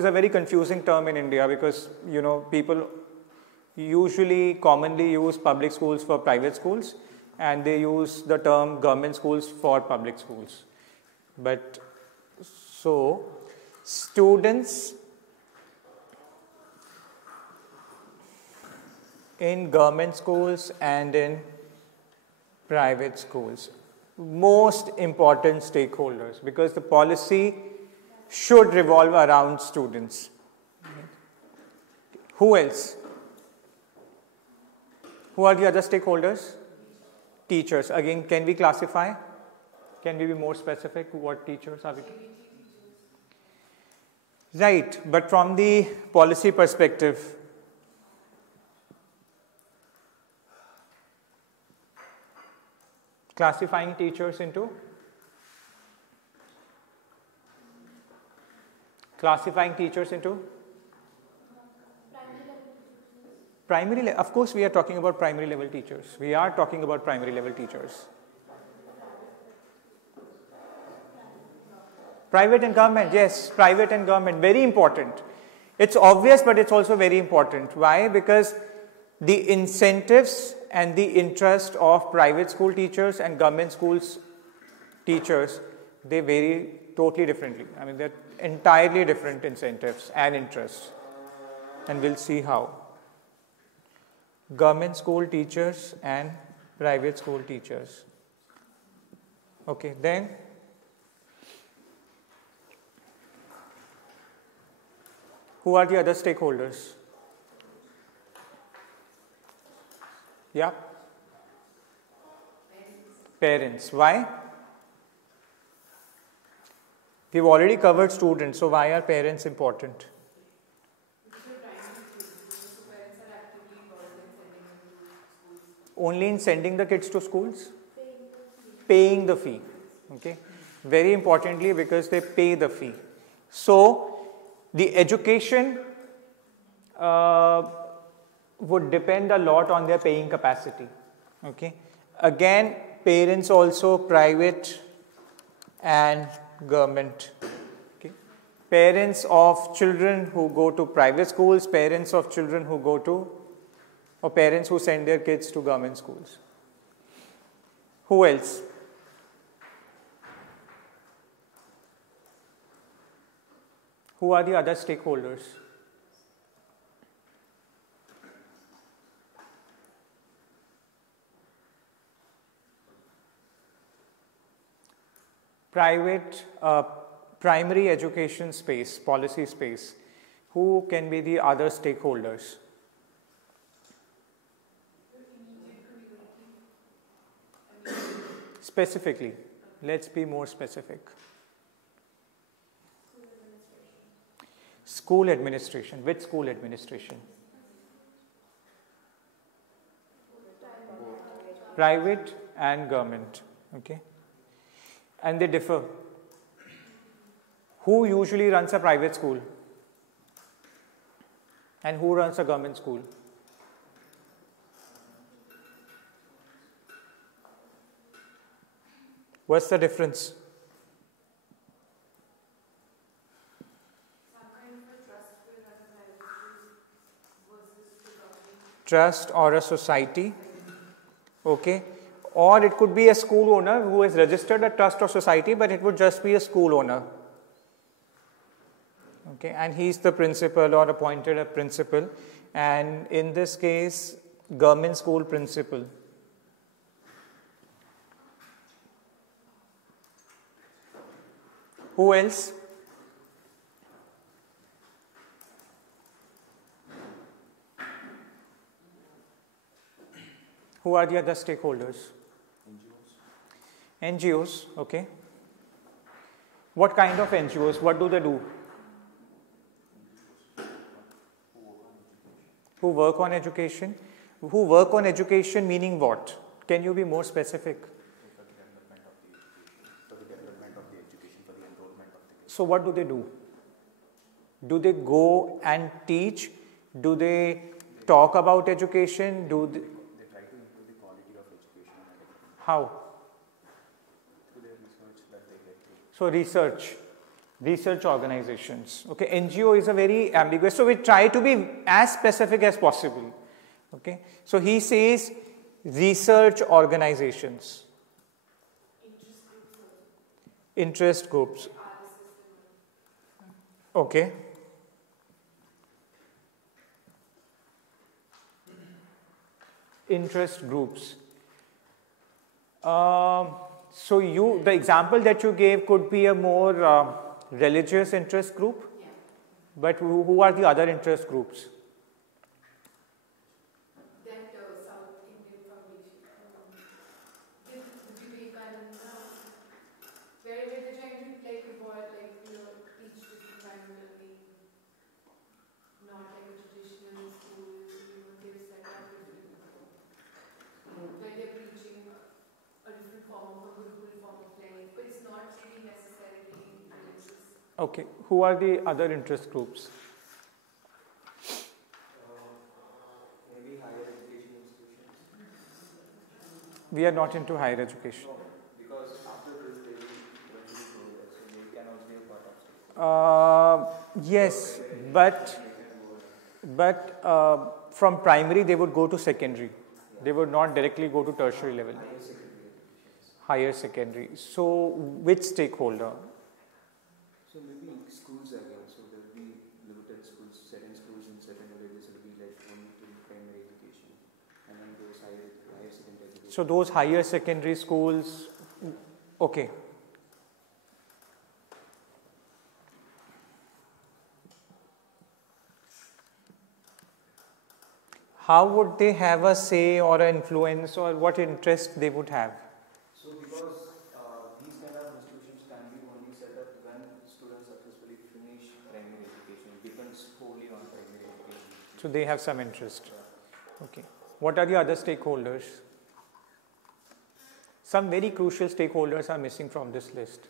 is a very confusing term in India because, you know, people commonly use public schools for private schools and they use the term government schools for public schools. But so students in government schools and in private schools, most important stakeholders, because the policy should revolve around students. Who else? Who are the other stakeholders? Teachers. Again, can we classify? Can we be more specific? What teachers are we talking? Right, but from the policy perspective, classifying teachers into? Classifying teachers into? Primary level. Of course, we are talking about primary level teachers. We are talking about primary level teachers. Private and government, yes, private and government, very important. It's obvious, but it's also very important. Why? Because the incentives and the interest of private school teachers and government schools teachers, they vary totally differently. I mean, they're entirely different incentives and interests. And we'll see how. Government school teachers and private school teachers. Okay, then who are the other stakeholders? Yeah? Parents. Why? We've already covered students, so why are parents important? Only in sending the kids to schools? Paying the fee. Okay. Very importantly, because they pay the fee. So, the education would depend a lot on their paying capacity. Okay. Again, parents also private and government. Okay. Parents of children who go to private schools, parents of children who go to, or parents who send their kids to government schools. Who else? Who are the other stakeholders? Private, primary education space, policy space. Who can be the other stakeholders? Specifically, let's be more specific. School administration. Which school administration? Private and government. Okay. And they differ. Who usually runs a private school? And who runs a government school? What's the difference? Trust or a society, okay, or it could be a school owner who has registered a trust or society, but it would just be a school owner, okay, and he's the principal or appointed a principal, and in this case, government school principal. Who else? Who are the other stakeholders? NGOs. NGOs, okay. What kind of NGOs? What do they do? Who work on education? Who work on education meaning what? Can you be more specific? So what do they do? Do they go and teach? Do they talk about education? Do they try to improve the quality of education? How? Through their research that they get to. So research. Research organizations. Okay, NGO is a very ambiguous, so we try to be as specific as possible. Okay, so he says research organizations. Interest groups. Okay. Interest groups. So the example that you gave could be a more religious interest group, Yeah. but who are the other interest groups? That South Indian Foundation, the Vivekananda, where they're trying to like avoid teach different primarily, not like a traditional school, gives like a different, where they're preaching a different form of a Gurukul form of life, but it's not really necessarily religious. Okay, who are the other interest groups? Maybe higher education institutions. We are not into higher education. No, because after this they will eventually go there, so they can also be a part of it. Yes, but from primary they would go to secondary. They would not directly go to tertiary level. Higher secondary. So which stakeholder? So maybe schools again, so there will be limited schools, certain schools in certain villages will be like only till primary education, and then those higher secondary education. So those higher secondary schools, okay. How would they have a say or an influence, or what interest they would have? So because these kind of institutions can be only set up when students successfully finish primary education, it depends wholly on primary education. So they have some interest. Okay. What are the other stakeholders? Some very crucial stakeholders are missing from this list.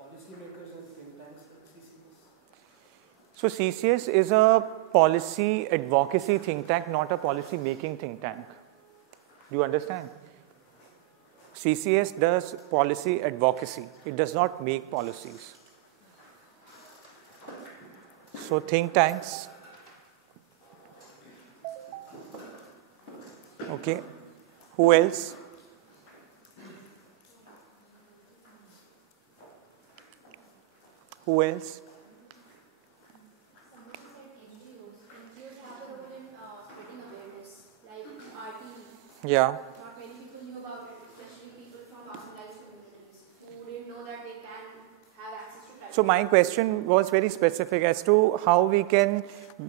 Policymakers and think tanks, CCS. So CCS is a policy advocacy think tank, not a policy making think tank. Do you understand? CCS does policy advocacy. It does not make policies. So think tanks. Okay. Who else? Who else? Somebody said NGOs. NGOs have a role in spreading awareness, like RT. Yeah. Not many people knew about it, especially people from marginalized communities who didn't know that they can have access to private. So my question was very specific as to how we can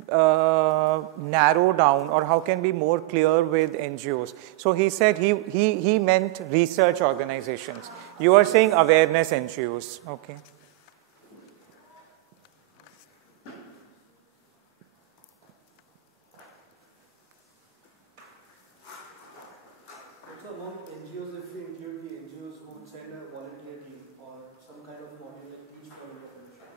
narrow down, or how can be more clear with NGOs. So he said he meant research organizations. You are saying awareness NGOs. Okay. Also among NGOs, if we include the NGOs who would send a volunteer team or some kind of module like teach for information.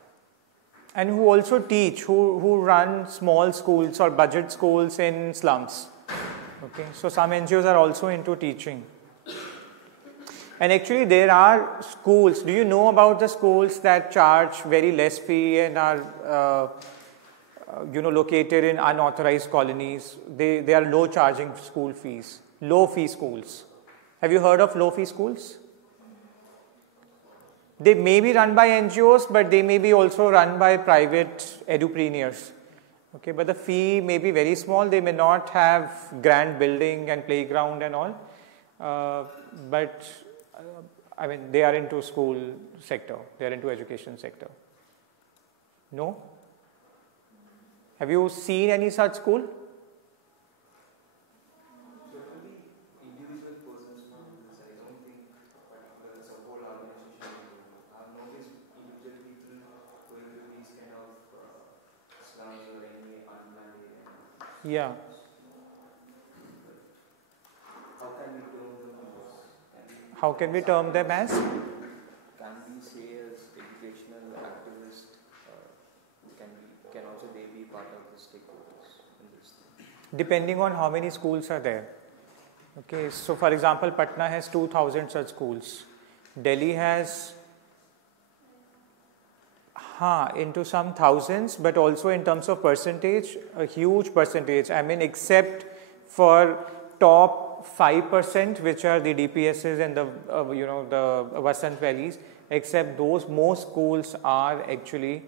And who also teach, who run small schools or budget schools in slums. Okay, so some NGOs are also into teaching. And actually there are schools, do you know about the schools that charge very less fee and are located in unauthorized colonies? They are low charging school fees, low fee schools. Have you heard of low fee schools? They may be run by NGOs, but they may be also run by private edupreneurs. Okay, but the fee may be very small. They may not have grand building and playground and all. I mean, they are into school sector. They are into education sector. No? Have you seen any such school? So it will be individual persons from this. I don't think particular as a whole organization. I've noticed individual people going to these kind of slums or any unplanned area. Yeah. How can we term them as? How can we term them as? Can we say as educational activists? Can also they be part of the stakeholders in this thing? Depending on how many schools are there. Okay, so for example, Patna has 2,000 such schools. Delhi has Into some thousands, but also in terms of percentage, a huge percentage. I mean, except for top 5%, which are the DPSs and the the Vasant Valleys, except those, most schools are actually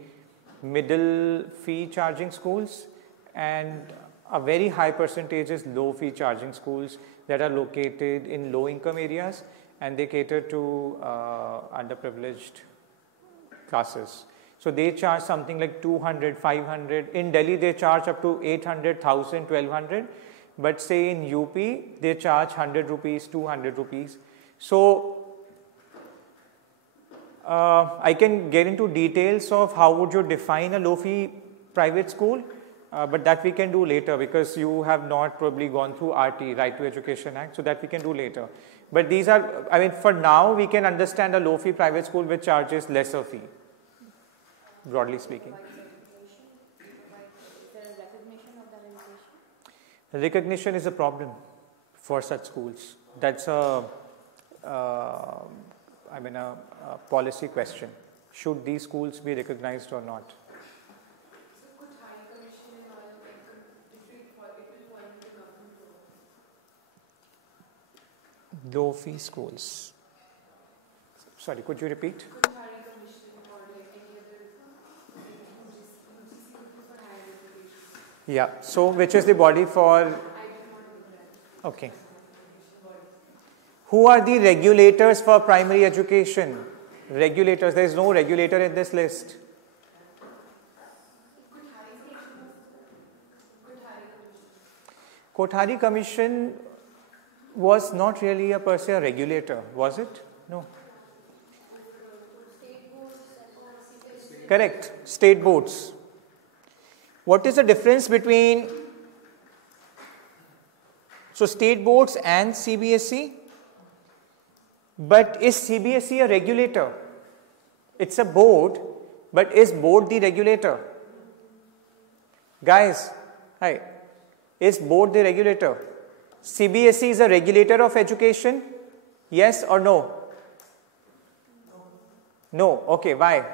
middle fee charging schools, and a very high percentage is low fee charging schools that are located in low income areas, and they cater to underprivileged classes. So they charge something like 200, 500. In Delhi, they charge up to 800, 1000, 1200. But say in UP, they charge 100 rupees, 200 rupees. So I can get into details of how would you define a low fee private school, but that we can do later, because you have not probably gone through RT, Right to Education Act, so that we can do later. But these are, I mean, for now we can understand a low fee private school which charges lesser fee, broadly speaking. Recognition is a problem for such schools. That's a policy question. Should these schools be recognized or not? So could high commission and all, if it will fall into government law? Low fee schools. Sorry, could you repeat? Could high commission or like any other UGC could do for higher education? Yeah. So which is the body for? I did not know that. Okay. Who are the regulators for primary education? Regulators. There is no regulator in this list. Kothari Commission was not really a per se a regulator, was it? No. Correct. State boards. What is the difference between state boards and CBSE? But is CBSE a regulator? It's a board, but is board the regulator? Guys, hi. Is board the regulator? CBSE is a regulator of education? Yes or no? No. Okay, why?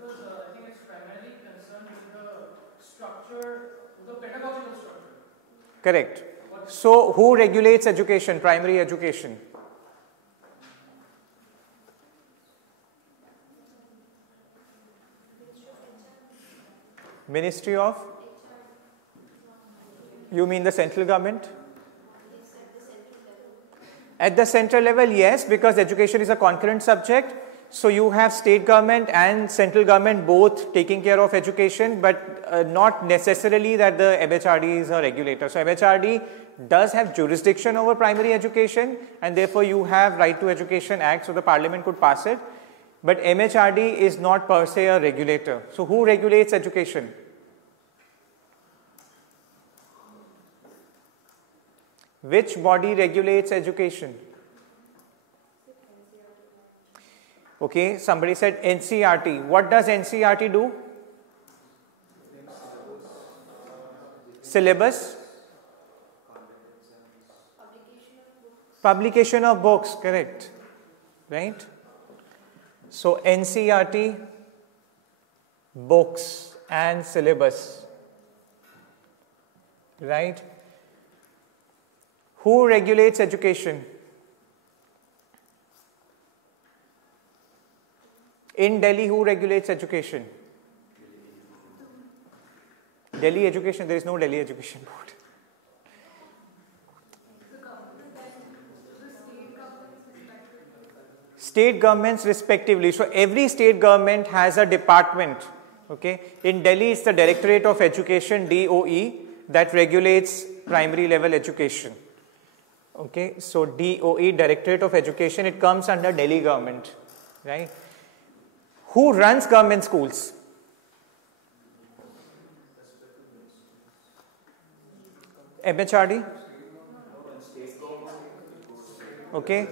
Because I think it's primarily concerned with the structure, the pedagogical structure. Correct. So, who regulates education, primary education? Ministry of? You mean the central government? At the central level, yes, because education is a concurrent subject. So you have state government and central government both taking care of education, but not necessarily that the MHRD is a regulator. So MHRD does have jurisdiction over primary education, and therefore you have Right to Education Act, so the parliament could pass it. But MHRD is not per se a regulator. So who regulates education? Which body regulates education? Okay, somebody said NCERT. What does NCERT do? Syllabus? Publication of books, correct. Right? So NCERT, books and syllabus. Right? Who regulates education? In Delhi, who regulates education? Delhi Education, there is no Delhi Education Board. State governments respectively. So every state government has a department. Okay. In Delhi, it's the Directorate of Education, DOE, that regulates primary level education. Okay. So DOE, Directorate of Education, it comes under Delhi government. Right. Who runs government schools? MHRD? Okay.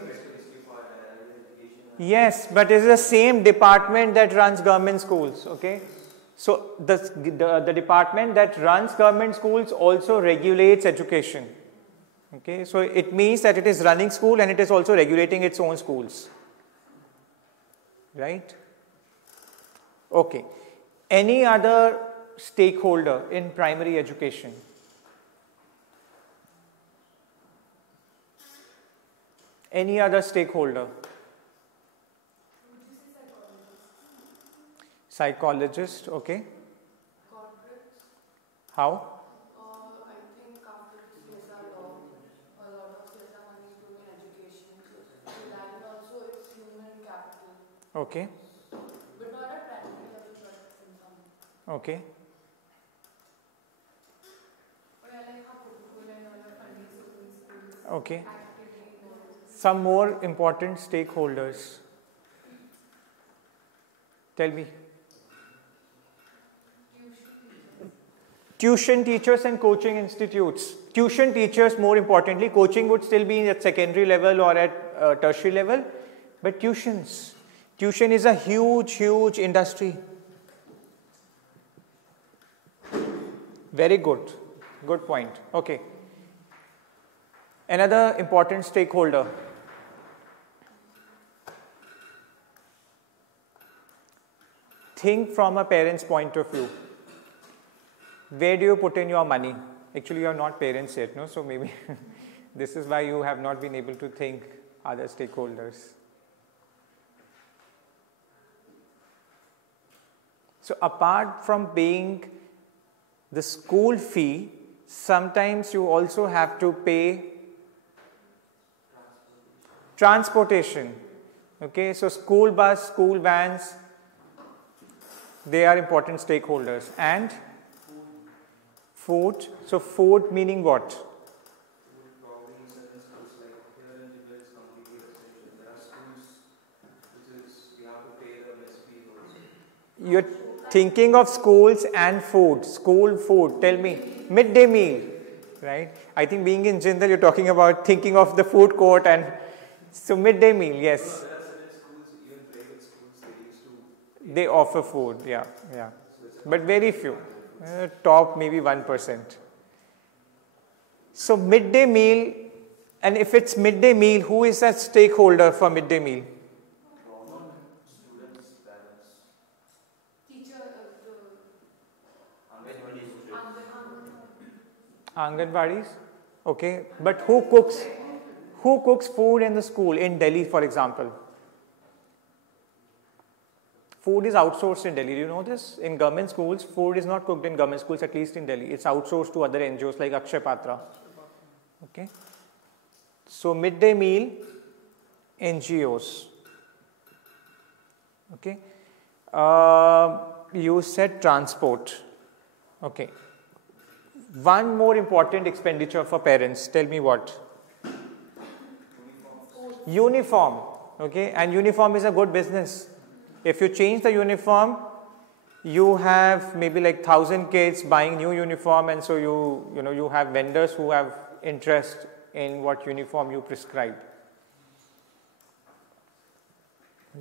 Yes, but it is the same department that runs government schools. Okay. So the department that runs government schools also regulates education. Okay. So it means that it is running school and it is also regulating its own schools. Right? Okay. Any other stakeholder in primary education? Any other stakeholder? Psychologist, okay. Corporates, How? I think after the CSR law, a lot of CSR money is going in education. So that and also it's human capital, Okay, but not at primary level, but in some. okay. Or I like how Coca-Cola and all are funding certain schools. Okay. Actively involved. Some more important stakeholders. Tell me. Tuition teachers and coaching institutes. Tuition teachers, more importantly, coaching would still be at secondary level or at tertiary level, but tuitions. Tuition is a huge, huge industry. Very good. Good point. Okay. Another important stakeholder. Think from a parent's point of view. Where do you put in your money? Actually, you are not parents yet, no? So maybe this is why you have not been able to think other stakeholders. So apart from paying the school fee, sometimes you also have to pay transportation. Okay, so school bus, school vans, they are important stakeholders. And food. So food meaning what? Food probably in certain schools like here in Tibet is completely residential. There are schools which is we have to pay the mess fee also. You're thinking of schools and food. School food. Tell me. Midday meal. Right? I think being in Jindal, you're talking about thinking of the food court and so midday meal. Yes. There are certain schools, even private schools, they used to. They offer food. Yeah. Yeah. But very few. Top maybe 1%. So midday meal, and if it's midday meal, who is a stakeholder for midday meal? Students, parents, Teacher, Anganwadis. Okay, but who cooks? Who cooks food in the school in Delhi, for example? Food is outsourced in Delhi. Do you know this? In government schools, food is not cooked in government schools, at least in Delhi. It's outsourced to other NGOs like Akshay Patra. Okay. So midday meal, NGOs. Okay. You said transport. Okay. One more important expenditure for parents. Tell me what? Uniform. Okay. And uniform is a good business. If you change the uniform, you have maybe like 1,000 kids buying new uniform, and so you have vendors who have interest in what uniform you prescribe.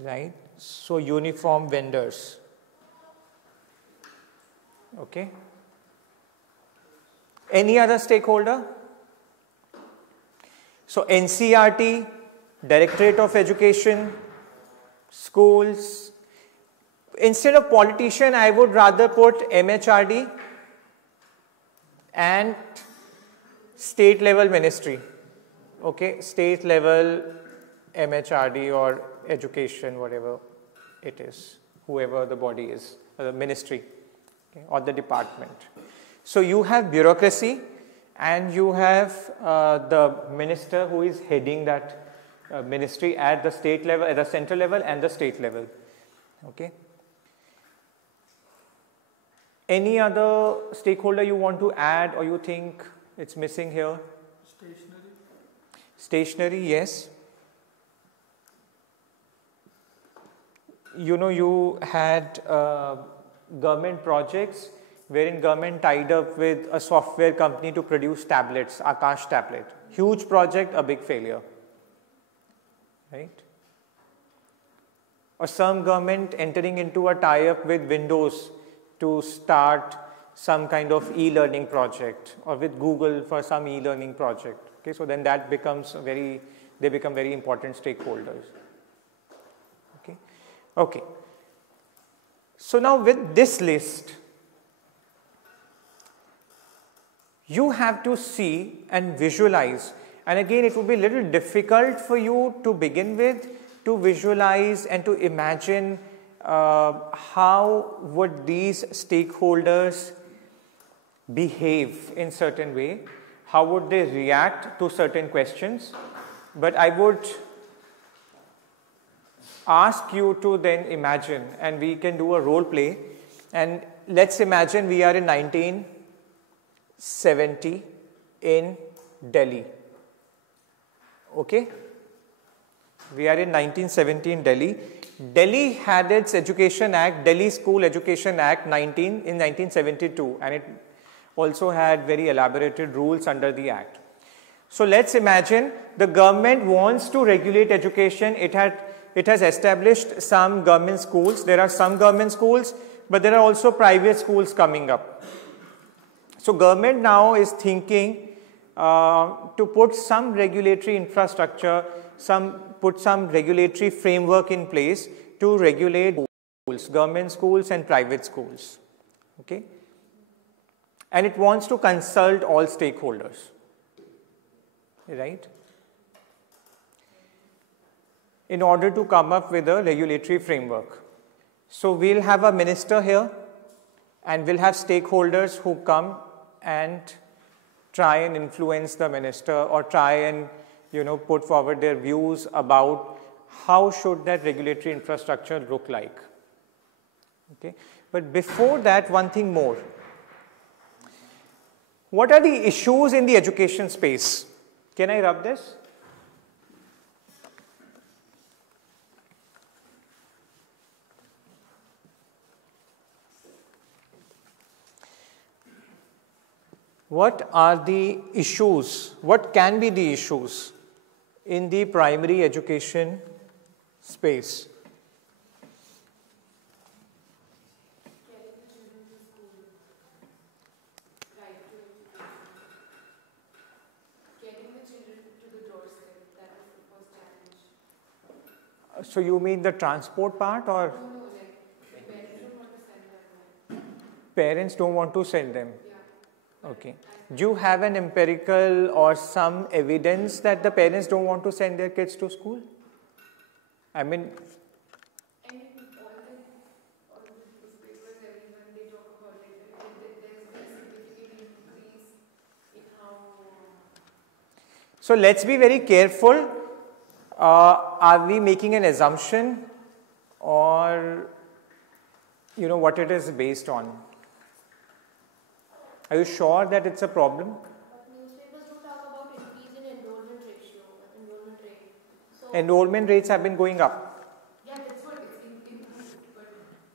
Right? So uniform vendors. Okay. Any other stakeholder? So NCRT, Directorate of Education, schools. Instead of politician, I would rather put MHRD and state level ministry. Okay, state level MHRD or education, whatever it is, whoever the body is, the ministry, okay, or the department. So you have bureaucracy and you have the minister who is heading that ministry at the state level, at the central level and the state level. Okay. Any other stakeholder you want to add or you think it's missing here? Stationery. Stationery, yes. You had government projects wherein government tied up with a software company to produce tablets, Akash tablet. Huge project, a big failure. Right? Or some government entering into a tie-up with Windows to start some kind of e-learning project, or with Google for some e-learning project. Okay, so then that becomes they become very important stakeholders. Okay. So now with this list, you have to see and visualize, and again it would be a little difficult for you to begin with to visualize and to imagine how would these stakeholders behave in certain way, how would they react to certain questions. But I would ask you to then imagine, and we can do a role play, and let's imagine we are in 1970 in Delhi. Okay? We are in 1970 in Delhi. Delhi had its Education Act, Delhi School Education Act in 1972, and it also had very elaborated rules under the act. So let's imagine the government wants to regulate education. It has established some government schools. There are some government schools, but there are also private schools coming up. So government now is thinking to put some regulatory infrastructure, put some regulatory framework in place to regulate schools, government schools and private schools. Okay? And it wants to consult all stakeholders. Right? In order to come up with a regulatory framework. So we'll have a minister here, and we'll have stakeholders who come and try and influence the minister, or try and put forward their views about how should that regulatory infrastructure look like. Okay? But before that, one thing more. What are the issues in the education space? Can I rub this? What are the issues? What can be the issues in the primary education space? So you mean the transport part, or? No, like Parents parents don't want to send them. don't want to send them. Yeah. Okay. Do you have an empirical or some evidence that the parents don't want to send their kids to school? I mean, And all the newspapers, everyone, they talk about it. There's been a significant increase in how. so let's be very careful. Are we making an assumption, or what it is based on? Are you sure that it's a problem? But newspapers do talk about increase in enrollment rate. So Enrollment rates have been going up. Yeah, that's what it's improved, but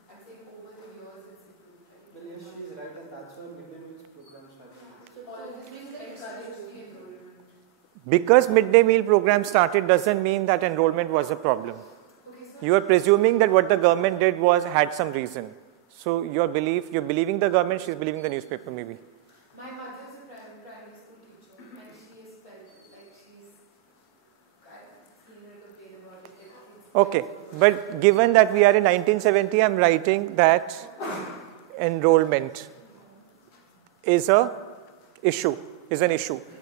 I'm saying over the years it's improved. Well, yes, she is right, and that's why midday meals programs have been. All of this encourage the enrollment. Because midday meal program started doesn't mean that enrollment was a problem. Okay, so You are presuming that what the government did had some reason. So you're believing the government, she's believing the newspaper maybe. my mother is a primary school teacher, and she has felt like I've seen her complain about it. Okay, but given that we are in 1970, I'm writing that enrollment is an issue.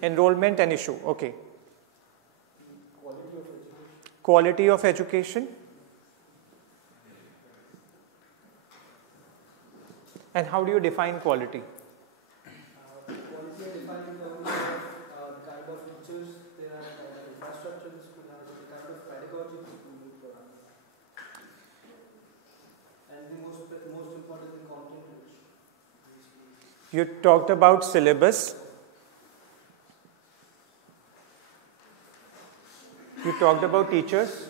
Enrollment an issue. Okay. Quality of education. And how do you define quality? Quality are defined in terms of the kind of teachers, there are the kind of infrastructure the school has, the kind of pedagogy the school will provide. And the most important, the content rich. You talked about syllabus. You talked about teachers.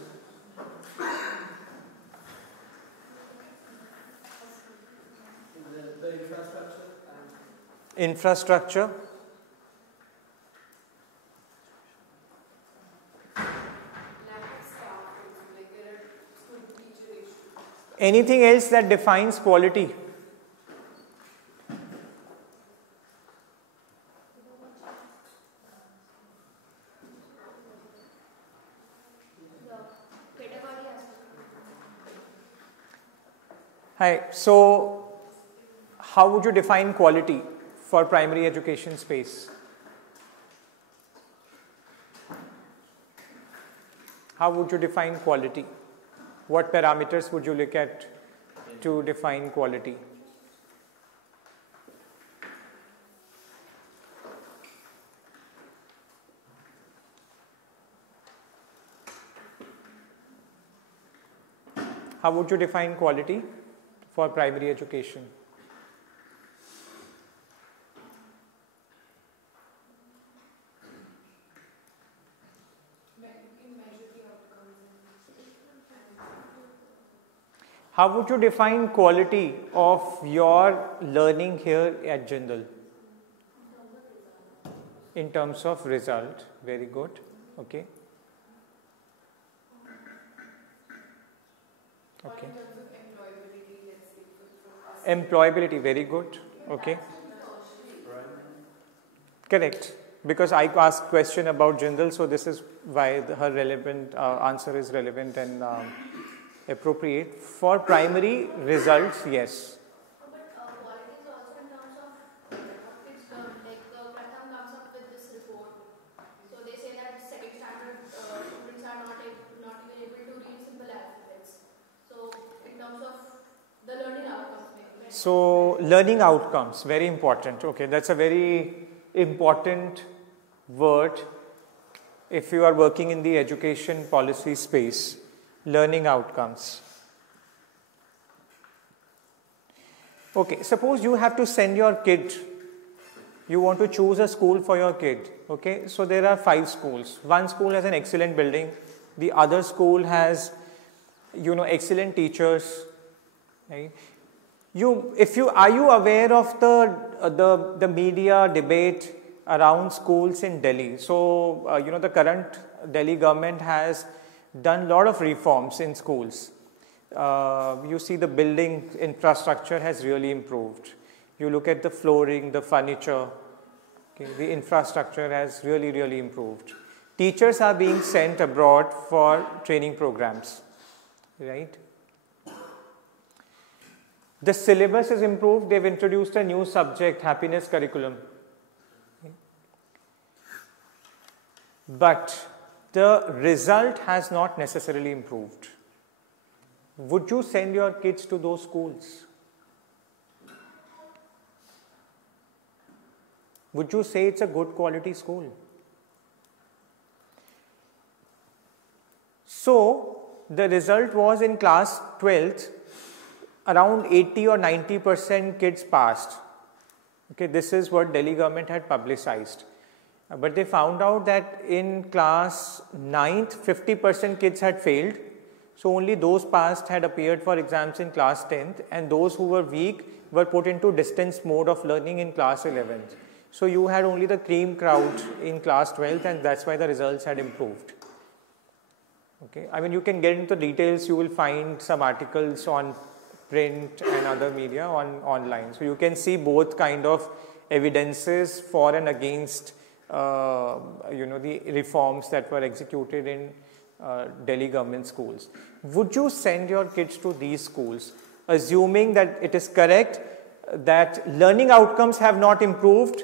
The infrastructure and Infrastructure. Lack of staff, also, like there are student teacher issues. Anything else that defines quality? the pedagogy aspect. Hi. So, how would you define quality for primary education space? How would you define quality? What parameters would you look at to define quality? How would you define quality for primary education? How would you define quality of your learning here at Jindal? In terms of result. Very good. Okay. Okay. In terms of employability, let's say, for us. Employability, very good. Okay. Correct. Because I asked question about Jindal, so this is why her relevant answer is relevant and appropriate. For primary results, yes. But quality is also in terms of it's like the Pratham comes up with this report. So they say that second standard students are not even able to read simple alphabets. So in terms of the learning outcomes, maybe. So learning outcomes, very important. Okay, that's a very important word if you are working in the education policy space. Learning outcomes. Okay, suppose you have to send your kid, you want to choose a school for your kid. Okay, so there are 5 schools. One school has an excellent building, the other school has, excellent teachers. Right? Are you aware of the media debate around schools in Delhi? So the current Delhi government has done a lot of reforms in schools. You see the building infrastructure has really improved. You look at the flooring, the furniture, okay, the infrastructure has really, really improved. Teachers are being sent abroad for training programs, right? The syllabus is improved. They've introduced a new subject, happiness curriculum. Okay. But the result has not necessarily improved. Would you send your kids to those schools? Would you say it's a good quality school? So, the result was in class 12th, around 80 or 90% kids passed. Okay, this is what Delhi government had publicized. But they found out that in class 9th, 50% kids had failed. So only those passed had appeared for exams in class 10th, and those who were weak were put into distance mode of learning in class 11th. So you had only the cream crowd in class 12th, and that's why the results had improved. Okay, I mean, you can get into details. You will find some articles on print and other media online. So you can see both kind of evidences for and against the reforms that were executed in Delhi government schools. Would you send your kids to these schools, assuming that it is correct that learning outcomes have not improved,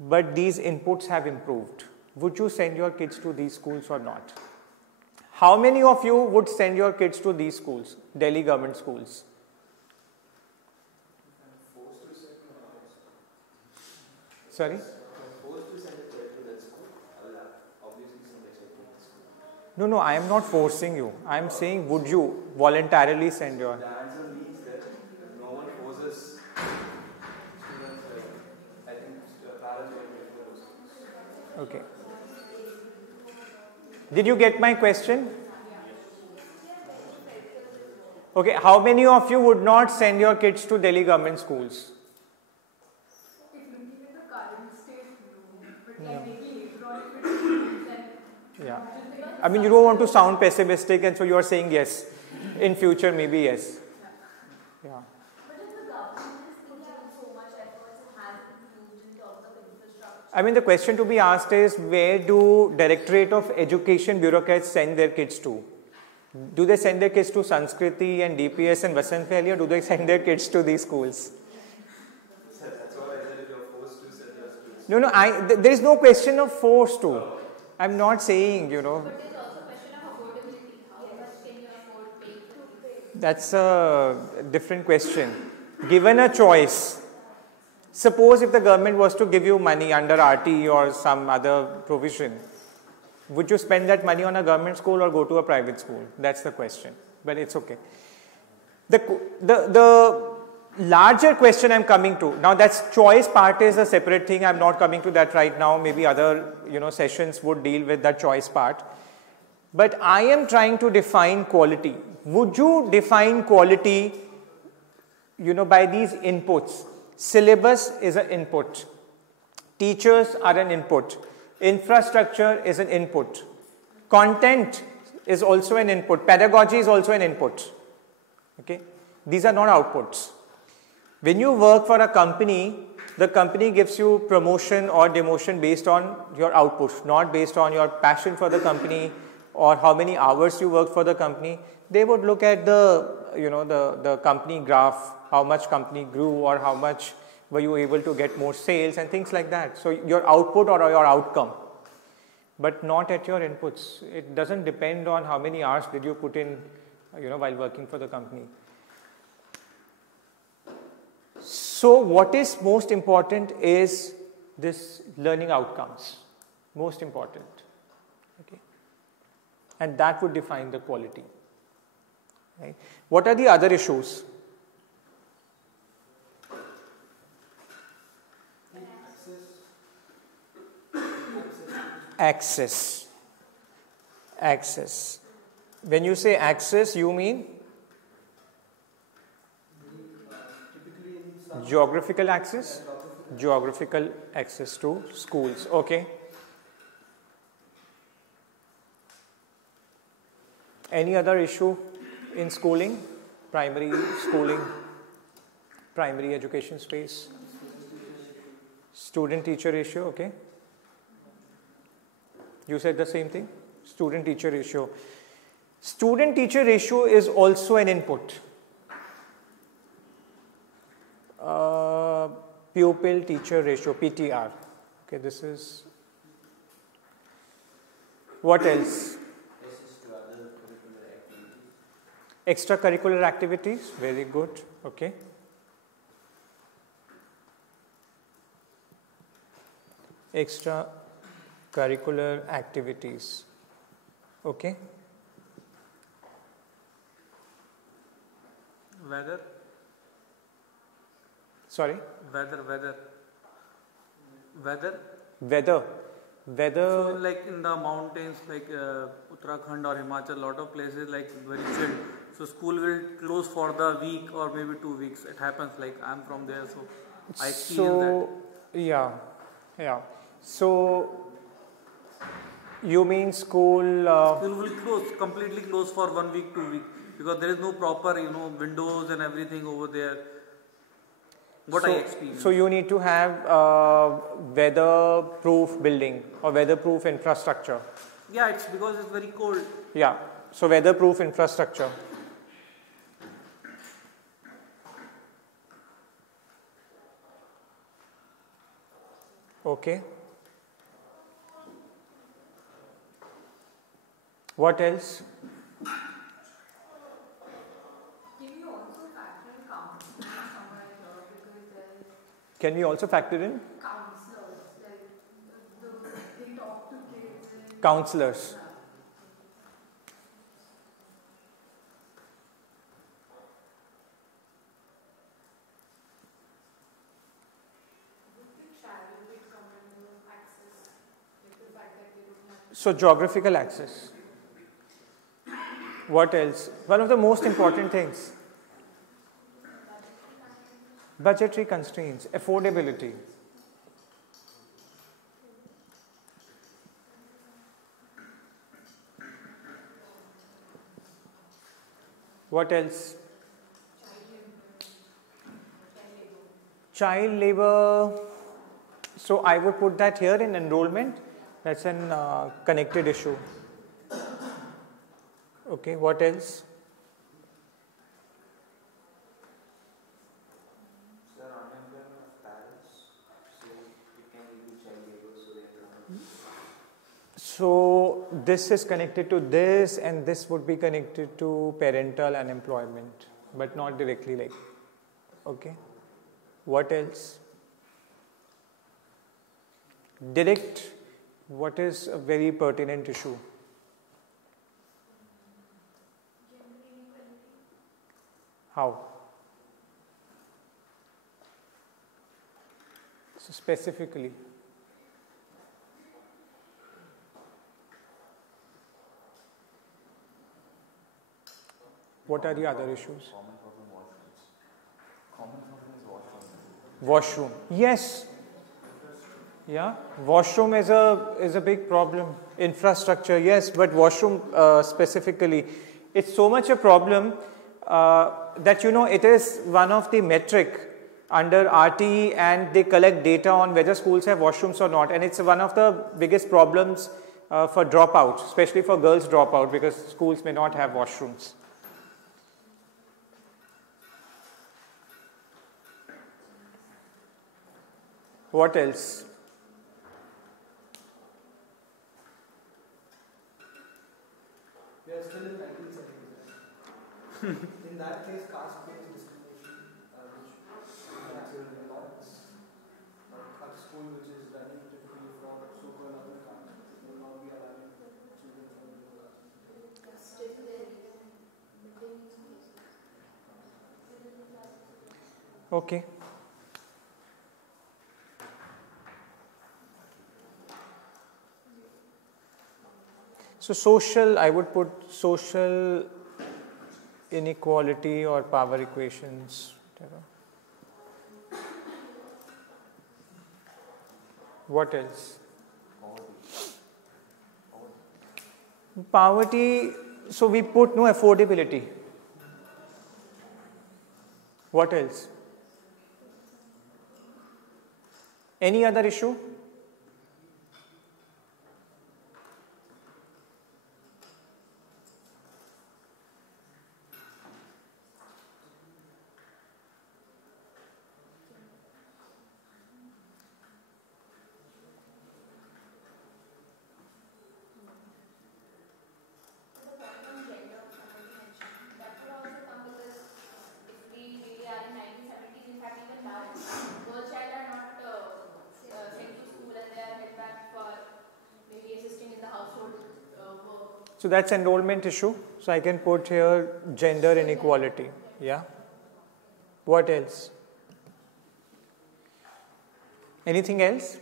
but these inputs have improved? Would you send your kids to these schools or not? How many of you would send your kids to these schools, Delhi government schools? Sorry? No, I am not forcing you. I am saying, would you voluntarily send your... The answer means that no one forces students, I think parents will. Okay. Did you get my question? Okay, how many of you would not send your kids to Delhi government schools? If looking at the current state, no. But then maybe later on, if it improves, then Yeah. I mean, you don't want to sound pessimistic, and so you are saying yes. In future, maybe yes. Yeah. But if the government is putting in so much efforts and has improved in terms of infrastructure. I mean, the question to be asked is, where do Directorate of Education bureaucrats send their kids to? Do they send their kids to Sanskriti and DPS and Vasant Valley, or do they send their kids to these schools? Sir, that's what I said, if you're forced to send your students. No, there is no question of force to. I'm not saying, But there's also a question of affordability. How much can you afford paying? That's a different question. Given a choice, suppose if the government was to give you money under RT or some other provision, would you spend that money on a government school or go to a private school? That's the question. But it's okay. The larger question I'm coming to, now that's choice part is a separate thing. I'm not coming to that right now. Maybe other sessions would deal with that choice part. But I am trying to define quality. Would you define quality by these inputs? Syllabus is an input. Teachers are an input. Infrastructure is an input. Content is also an input. Pedagogy is also an input. Okay? These are not outputs. When you work for a company, the company gives you promotion or demotion based on your output, not based on your passion for the company or how many hours you work for the company. They would look at the company graph, how much company grew or how much were you able to get more sales and things like that. So your output or your outcome, but not at your inputs. It doesn't depend on how many hours did you put in, while working for the company. So what is most important is this learning outcomes, most important. Okay. And that would define the quality. Right? What are the other issues? Access. When you say access, you mean geographical access? Geographical access to schools. Okay. Any other issue in schooling? Primary schooling, primary education space? Student-teacher ratio, okay. You said the same thing? Student-teacher ratio. Student-teacher ratio is also an input. Pupil-teacher ratio, PTR. Okay, this is... What else? Extracurricular activities, very good, okay. Extracurricular activities, okay. Weather. Sorry? Weather. Weather. So like in the mountains, like Uttarakhand or Himachal, lot of places like very chilled. So school will close for the week or maybe 2 weeks. It happens, like I'm from there, so I experience that. Yeah. So you mean school? School will completely close for 1 week, 2 weeks, because there is no proper, windows and everything over there. I experienced. So you need to have weather-proof building or weather-proof infrastructure. Yeah, it's because it's very cold. Yeah, so weather-proof infrastructure. Okay. What else? Can we also factor in? Counselors, like they talk to kids. Counselors. So geographical access. What else? One of the most important things. Budgetary constraints, affordability. What else? Child labor. So I would put that here in enrollment. That's an connected issue. Okay, what else? Sir, unemployment of parents, so it can lead to child labor, so they can. So this is connected to this, and this would be connected to parental unemployment, but not directly like. Okay. What else? Direct. What is a very pertinent issue? How? So specifically. What are the other issues? Common problem washrooms. Common problem is washrooms. Washroom. Yes. Yeah. Washroom is a big problem. Infrastructure, yes, but washroom specifically, it's so much a problem that it is one of the metric under RTE, and they collect data on whether schools have washrooms or not, and it's one of the biggest problems for dropout, especially for girls dropout, because schools may not have washrooms. What else? We are still in 1970s. In that case, caste-based discrimination, which is actually in law, a school which is running typically for so-called other castes will not be allowing children from the caste. Okay. So social, I would put social inequality or power equations, whatever. What else? Poverty, so we put no affordability. What else? Any other issue? So that's enrollment issue. So I can put here gender inequality. Yeah. What else? Anything else?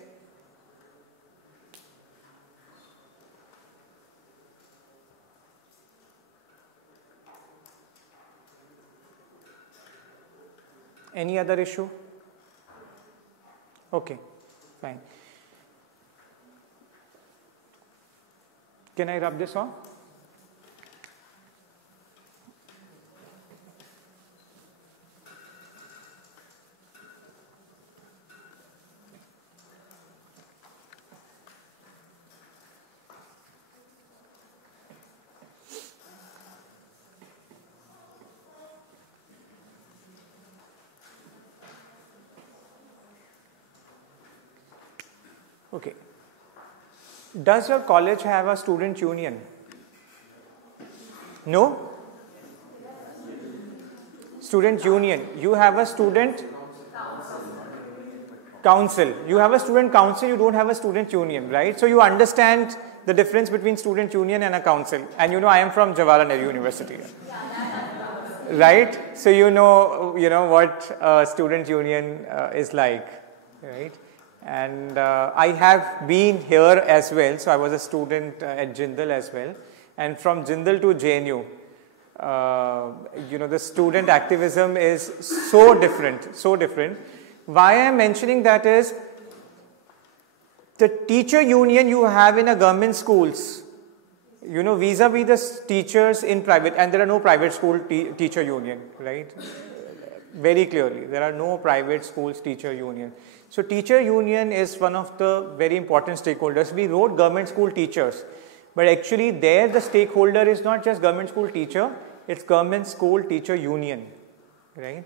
Any other issue? Okay, fine. Can I rub this on? Okay. Does your college have a student union? No? Student union. You have a student council. You have a student council, you don't have a student union, right? So you understand the difference between student union and a council. And I am from Jawaharlal Nehru University. Right? So you know what a student union is like, right? And I have been here as well. So I was a student at Jindal as well. And from Jindal to JNU, the student activism is so different, so different. Why I am mentioning that is the teacher union you have in a government schools, vis-a-vis the teachers in private, and there are no private school teacher union, right? Very clearly, there are no private schools teacher union. So teacher union is one of the very important stakeholders. We wrote government school teachers. But actually there the stakeholder is not just government school teacher, it's government school teacher union, right?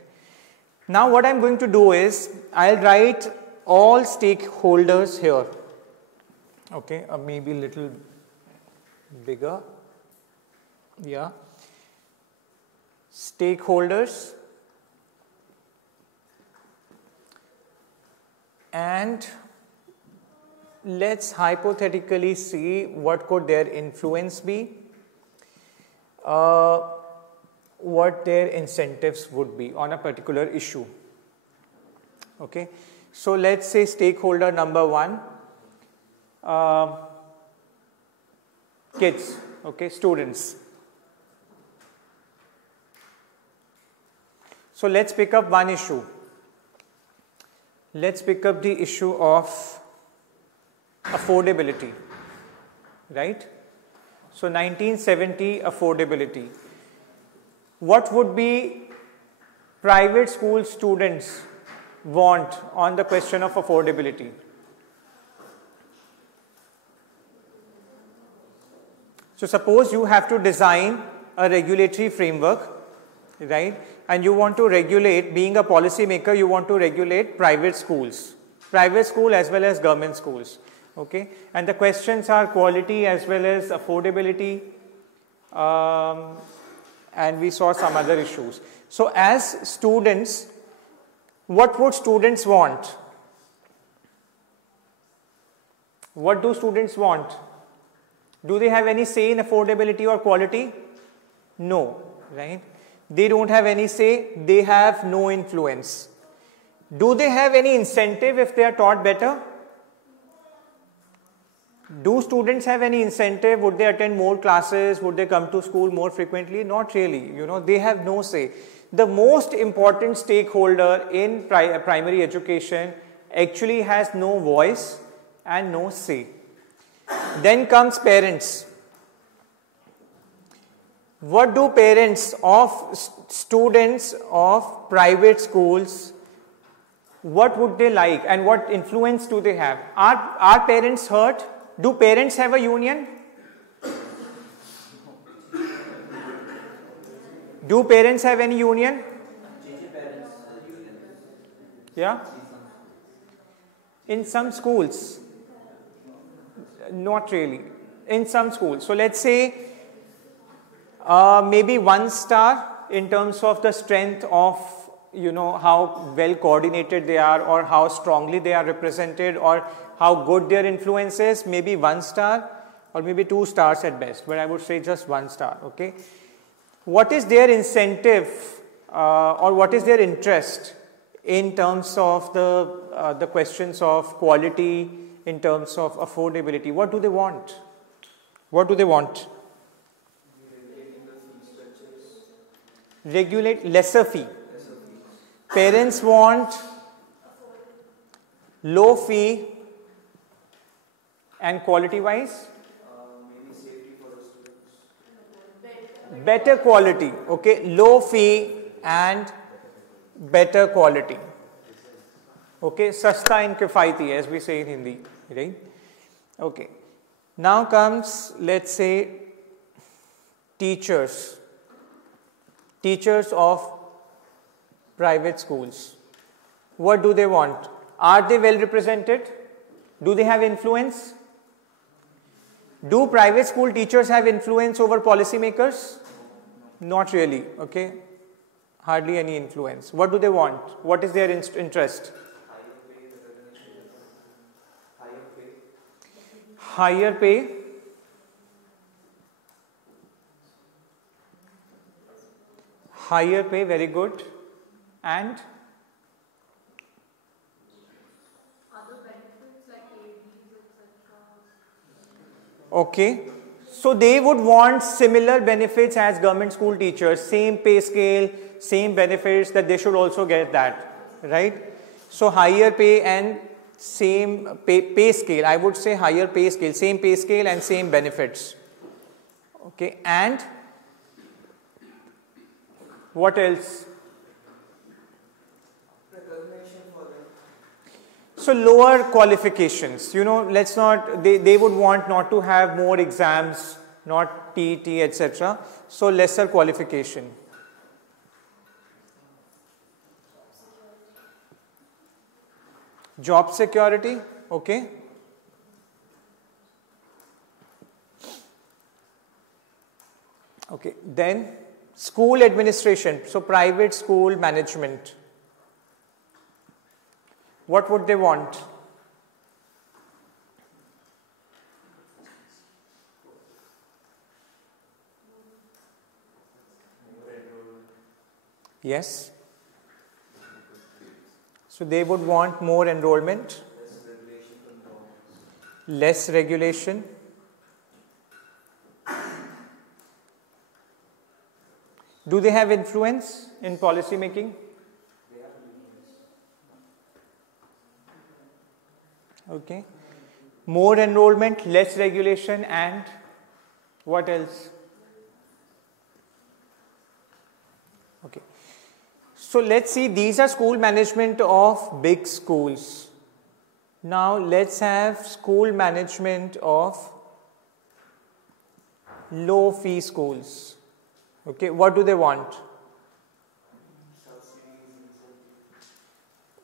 Now what I'm going to do is, I'll write all stakeholders here, okay, maybe a little bigger, yeah, stakeholders, and let's hypothetically see what could their influence be, what their incentives would be on a particular issue. Okay, so let's say stakeholder number 1, kids, okay, students. So let's pick up one issue. Let's pick up the issue of affordability, right? So 1970 affordability. What would be private school students want on the question of affordability? So suppose you have to design a regulatory framework, right? And you want to regulate, being a policy maker, you want to regulate private schools, private school as well as government schools. Okay, and the questions are quality as well as affordability, and we saw some other issues. So as students, what would students want? What do students want? Do they have any say in affordability or quality? No, right? They don't have any say, they have no influence. Do they have any incentive if they are taught better? Do students have any incentive? Would they attend more classes? Would they come to school more frequently? Not really. You know, they have no say. The most important stakeholder in primary education actually has no voice and no say. Then comes parents. What do parents of students of private schools, what would they like and what influence do they have? Are parents heard? Do parents have a union? Do parents have any union? Yeah? In some schools. Not really. In some schools. So let's say maybe 1 star in terms of the strength of, you know, how well coordinated they are or how strongly they are represented or how good their influence is, maybe 1 star or maybe 2 stars at best, but I would say just 1 star, okay. What is their incentive or what is their interest in terms of the questions of quality, in terms of affordability? What do they want? What do they want? Regulate lesser fee. Parents want low fee and quality wise? Maybe safety for the students. Better quality, okay, low fee and better quality. Okay, sasta in kifaiti, as we say in Hindi, right? Okay. Now comes, let's say, teachers of private schools. What do they want? Are they well represented? Do they have influence? Do private school teachers have influence over policymakers? Not really, okay? Hardly any influence. What do they want? What is their interest? Higher pay. Higher pay, very good. And Other benefits like ABs, etc. okay, so they would want similar benefits as government school teachers, same pay scale, same benefits, that they should also get that, right? So higher pay and same pay scale, I would say higher pay scale, same pay scale and same benefits. Okay, and what else? Recognition for them. So lower qualifications, let's not, they would want not to have more exams, not TET, etc. So lesser qualification. Job security, okay. Okay, then school administration, so private school management. What would they want? Yes. So they would want more enrollment, less regulation. Do they have influence in policy making? Okay. More enrollment, less regulation, and what else? Okay. So let's see, these are school management of big schools. Now let's have school management of low fee schools. Okay, what do they want?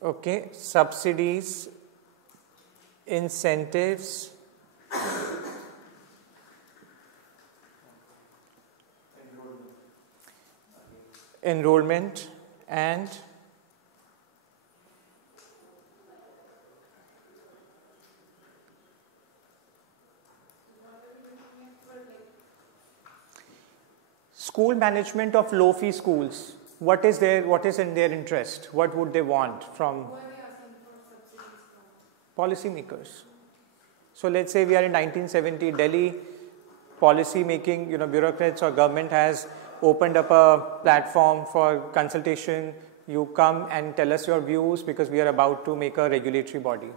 Okay, subsidies, incentives, enrollment, and school management of low fee schools. What is in their interest? What would they want from policymakers? So let's say we are in 1970, Delhi policy making, bureaucrats or government has opened up a platform for consultation. You come and tell us your views because we are about to make a regulatory body.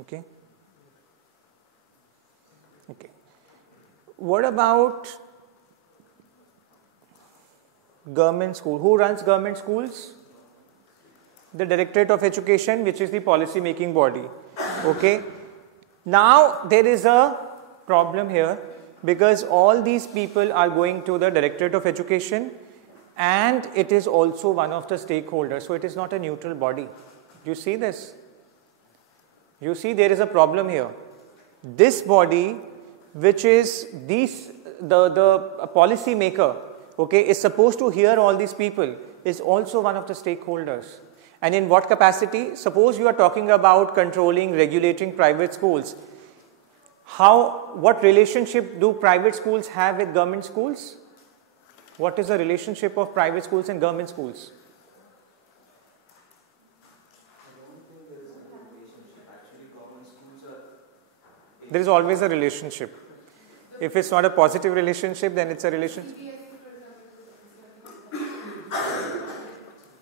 Okay. Okay. What about government school? Who runs government schools? The Directorate of Education, which is the policy making body. Okay. Now there is a problem here because all these people are going to the Directorate of Education and it is also one of the stakeholders. So it is not a neutral body. Do you see this? You see there is a problem here. This body, which is the policy maker, okay, is supposed to hear all these people, is also one of the stakeholders. And in what capacity? Suppose you are talking about controlling, regulating private schools. What relationship do private schools have with government schools? What is the relationship of private schools and government schools? There is always a relationship. If it's not a positive relationship, then it's a relationship.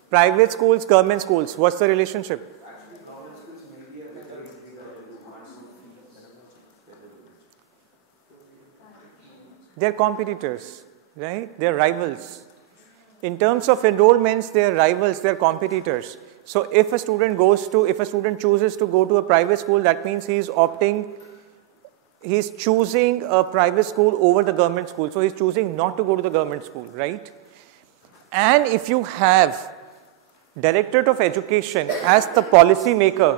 Private schools, government schools, what's the relationship? They're competitors, right? They're rivals. In terms of enrollments, they're rivals, they're competitors. So if a student chooses to go to a private school, that means he's choosing a private school over the government school. So he's choosing not to go to the government school, right? And if you have Directorate of Education as the policy maker,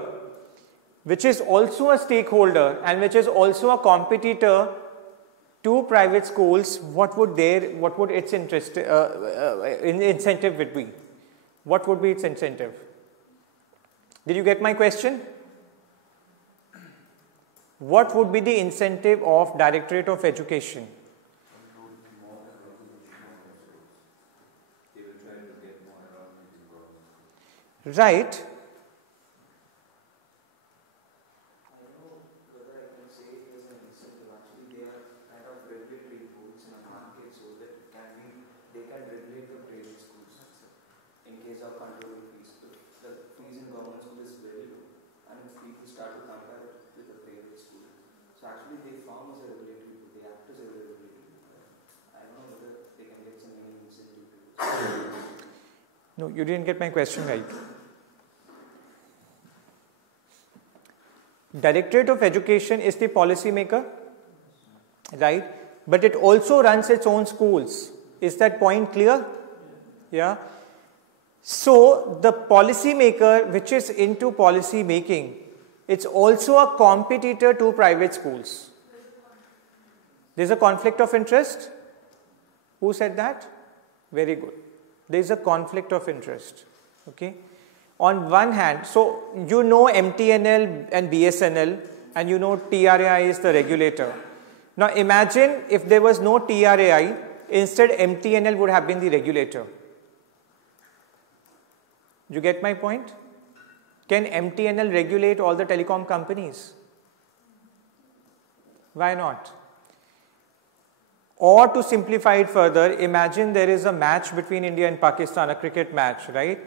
which is also a stakeholder and which is also a competitor to private schools, what would its incentive would be? What would be its incentive? Did you get my question? What would be the incentive of Directorate of Education? Right. I don't know whether I can say it as an incentive. Actually, they are kind of regulatory rules in a market so that they can regulate the private schools in case of controlling fees. The fees in government school is very low, and if people start to compare it with the private school, so actually they form as a regulatory tool. They act as a regulatory tool. I don't know whether they can get some incentive. No, you didn't get my question right. Directorate of Education is the policy maker, right? But it also runs its own schools. Is that point clear? Yeah. So the policy maker which is into policy making, it's also a competitor to private schools. There's a conflict of interest. Who said that? Very good. There's a conflict of interest. Okay. On one hand, so you know MTNL and BSNL, and you know TRAI is the regulator. Now imagine if there was no TRAI, instead MTNL would have been the regulator. You get my point? Can MTNL regulate all the telecom companies? Why not? Or to simplify it further, imagine there is a match between India and Pakistan, a cricket match, right?